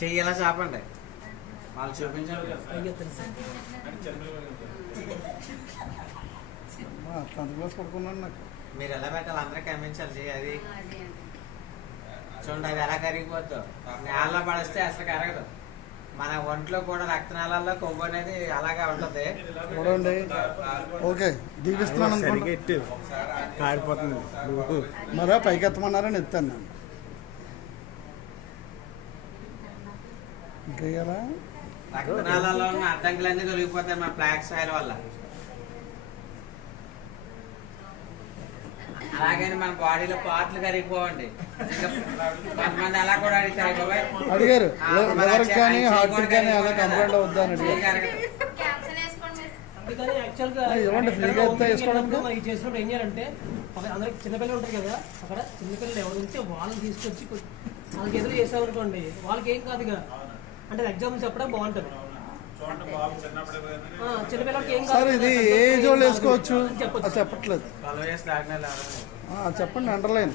చెయ్యి ఎలా చాపండి, వాళ్ళు చూపించండి. పడుకున్నాను నాకు. మీరు ఎలా పెట్టాలి అందరికీ గమనించాలి. చెయ్యి అది చూడండి, అది ఎలా కరిగిపోద్దో. నేలలో పడిస్తే అసలు కరగదు. మన ఒంట్లో కూడా రక్తనాళాల్లో కొవ్వు అనేది అలాగే ఉంటుంది. చూడండి, ఓకే దీవిస్తున్నాను కారిపోతుంది. మరో పైకి ఎత్తమన్నారని ఎత్తాను నేను. ఇంకా రక్తనాళాల్లో ఉన్న అడ్డంకులన్నీ తొలగిపోతాయి మన ఫ్లాక్స్ ఆయిల్ వల్ల. అలాగని మన బాడీలో పార్ట్లు కరిగిపోవండి. కొంతమంది అలా కూడా అడిగారు, లివర్ కానీ హార్ట్ కానీ అలా కంప్లైంట్ అవుద్దా అని అడిగారు. ఇవ్వండి ఫ్రీగా ఎత్తా వేసుకోవడానికి. చేసినప్పుడు ఏం చేయాలంటే అందరికి చిన్నపిల్లలు ఉంటారు కదా, అక్కడ చిన్నపిల్లలు ఎవరు ఉంటే వాళ్ళని తీసుకొచ్చి వాళ్ళకి ఎదురు చేసామనుకోండి, వాళ్ళకి ఏం కాదు ఇక. అంటే ఎగ్జామ్ చెప్పడం బాగుంటుంది. చిన్నపిల్లలకి ఏం సార్ ఇది ఏజ్ వాళ్ళు వేసుకోవచ్చు చెప్పట్లేదు. చెప్పండి అండర్లైన్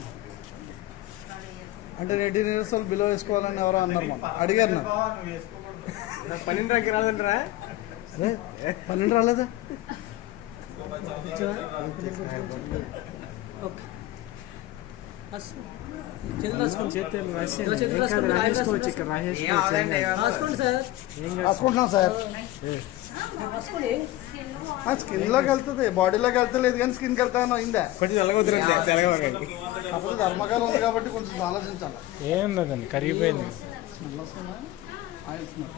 అంటే 18 years బిలో వేసుకోవాలని ఎవరో అన్నారు. అడిగారు నాకు. 12 రాలేదంటారా? అరే 12 రాలేదా? రాసుకుంటున్నాం సార్. స్కిన్ లోకి వెళ్తుంది, బాడీలోకి వెళ్తలేదు కానీ స్కిన్కి వెళ్తాను అయిందా? కొంచెం తెల్లగొద్దురండి, కాకపోతే ధర్మకాలం ఉంది కాబట్టి కొంచెం ఆలోచించాలి. ఏం లేదండి, కరిగిపోయింది. స్మెల్ వస్తుందా? Oil smell.